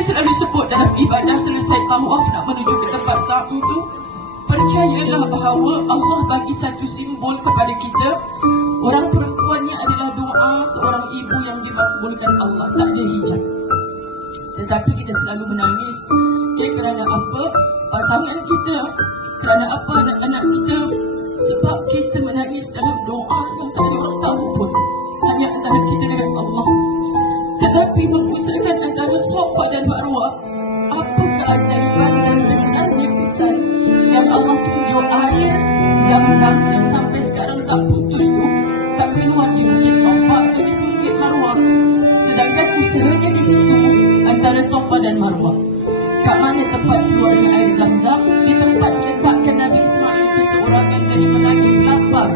Kita selalu sebut dalam ibadah selesai tawaf nak menuju ke tempat sa'i itu, percayalah bahawa Allah bagi satu simbol kepada kita. Orang perempuannya adalah doa seorang ibu yang dimakbulkan Allah, tak ada hijab. Tetapi kita selalu menangis. Kerana apa? Pasangan kita. Kerana apa? Anak-anak kita. Sebab kita menangis dalam doa yang tak ada orang tahu pun, hanya antara kita dengan Allah. Tetapi mengusahakan antara Safa dan Marwah, apa keajaiban dan besarnya kesan yang Allah tunjuk air Zam-Zam yang sampai sekarang tak putus tu, tak keluar di Bukit Safa atau di Bukit Marwah. Sedangkan usahanya di situ antara Safa dan Marwah. Kat mana tempat keluarnya air Zam-Zam? Di tempat diletakkan Nabi Ismail keseorangan dan menangis lapar.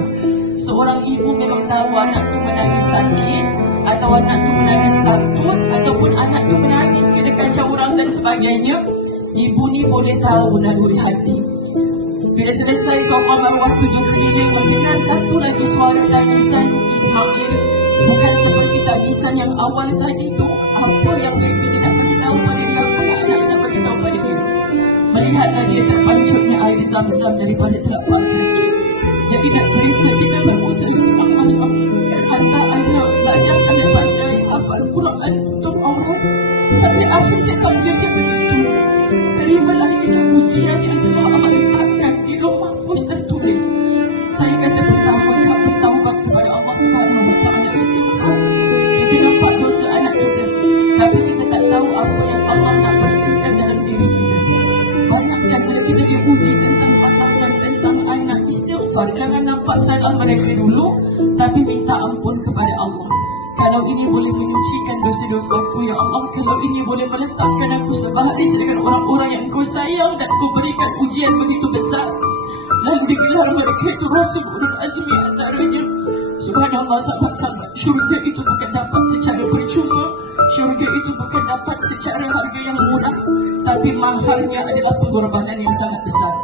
Seorang ibu memang tahu anak tu menangis sakit, atau anak tu menangis takut, ataupun anak tu menangis kena kacau orang dan sebagainya. Ibu ni boleh tahu naluri hati. Bila selesai Safa Marwah 7 keliling, mendengar satu lagi suara tangisan Ismail. Bukan seperti tangisan yang awal tadi tu. Apa yang dia nak beritahu pada dia? Apa yang anak nak beritahu pada dia? Melihatlah dia terpancutnya air Zam-Zam daripada telapak kaki. Jadi nak cerita, kita berusaha semalam. Hantar anak belajar pandai-pandai hafal Quran untuk orang. Tapi akhirnya takdirnya begitu. Terimalah ini ujian yang telah Allah letakkan di Lauh Mahfuz tertulis. Saya kata bertahun-tahun kepada Allah Subhanahu Wa Taala istighfar. Kita nampak dosa anak kita, tapi kita tak tahu apa yang Allah nak bersihkan dalam diri kita. Banyak antara kita diuji tentang pasangan, tentang anak. Istighfar, jangan nampak salah mereka dulu, tapi minta ampun kepada Allah. Kalau ini boleh menyucikan dosa-dosa aku, ya Allah. Kalau ini boleh meletakkan aku sebaharis dengan orang-orang yang kau sayang dan kau berikan ujian begitu besar. Lalu digelar mereka itu Rasul Ulul Azmi antaranya. Subhanallah, sahabat-sahabat, syurga itu bukan dapat secara percuma. Syurga itu bukan dapat secara harga yang murah, tapi mahalnya adalah pengorbanan yang sangat besar.